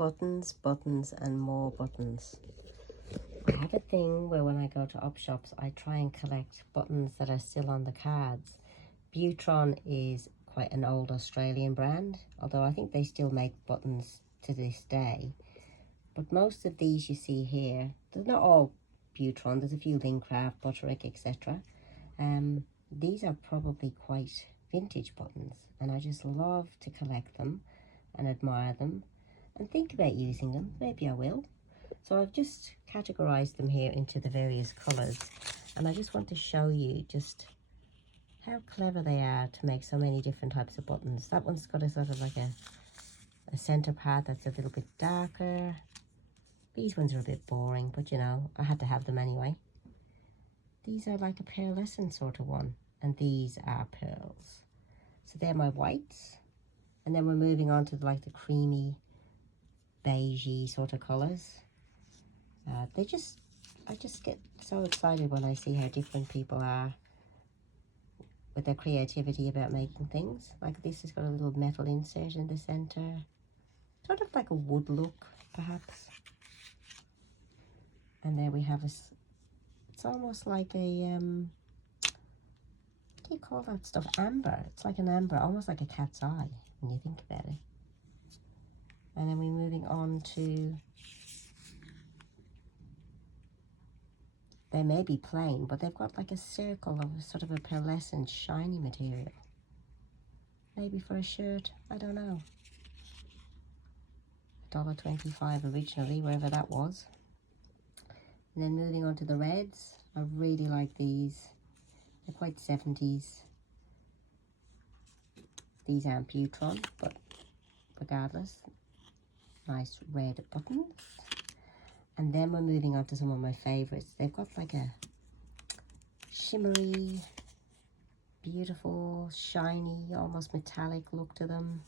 buttons, buttons, and more buttons. I have a thing where when I go to op shops, I try and collect buttons that are still on the cards. Butron is quite an old Australian brand, although I think they still make buttons to this day. But most of these you see here, they're not all Butron, there's a few Lincraft, Butterick, etc. These are probably quite vintage buttons, and I just love to collect them and admire them and think about using them. Maybe I will. So I've just categorized them here into the various colors, and I just want to show you just how clever they are to make so many different types of buttons. That one's got a sort of like a center part that's a little bit darker. These ones are a bit boring, but you know, I had to have them anyway. These are like a pearlescent sort of one, and these are pearls. So they're my whites, and then we're moving on to like the creamy beigey sort of colors. I just get so excited when I see how different people are with their creativity about making things. Like this has got a little metal insert in the center, sort of like a wood look perhaps. And there we have it's almost like a what do you call that stuff? Amber. It's like an amber, almost like a cat's eye when you think about it. And then we're moving on to, they may be plain, but they've got like a circle of sort of a pearlescent shiny material. Maybe for a shirt, I don't know. $1.25 originally, wherever that was. And then moving on to the reds, I really like these. They're quite 70s. These aren't Butron, but regardless, nice red buttons. And then we're moving on to some of my favorites. They've got like a shimmery, beautiful, shiny, almost metallic look to them.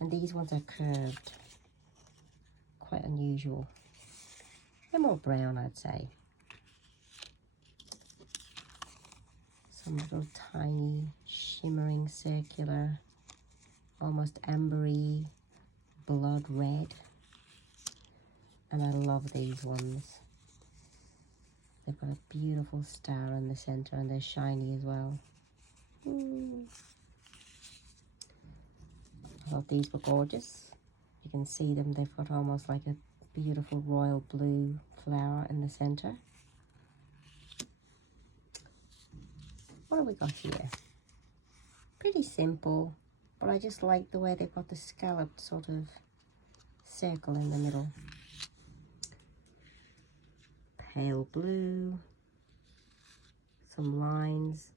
And these ones are curved, quite unusual. They're more brown, I'd say. Some little tiny, shimmering, circular, almost ambery, blood red. And I love these ones. They've got a beautiful star in the center, and they're shiny as well. I thought these were gorgeous. You can see them, they've got almost like a beautiful royal blue flower in the center. What have we got here? Pretty simple, but I just like the way they've got the scalloped sort of circle in the middle. Pale blue, some lines,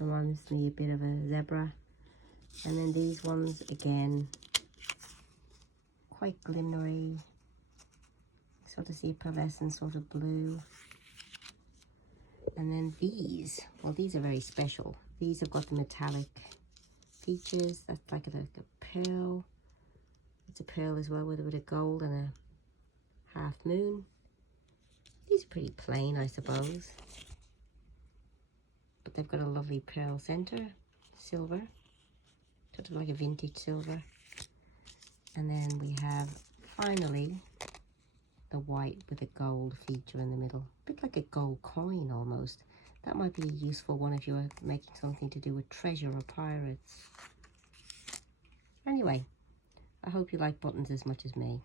reminds me a bit of a zebra. And then these ones again, quite glimmery, sort of see a pearlescent sort of blue. And then these, well, these are very special. These have got the metallic features. That's like a pearl. It's a pearl as well with a bit of gold and a half moon. These are pretty plain, I suppose. But they've got a lovely pearl center, silver, sort of like a vintage silver. And then we have, finally, the white with a gold feature in the middle. A bit like a gold coin almost. That might be a useful one if you're making something to do with treasure or pirates. Anyway, I hope you like buttons as much as me.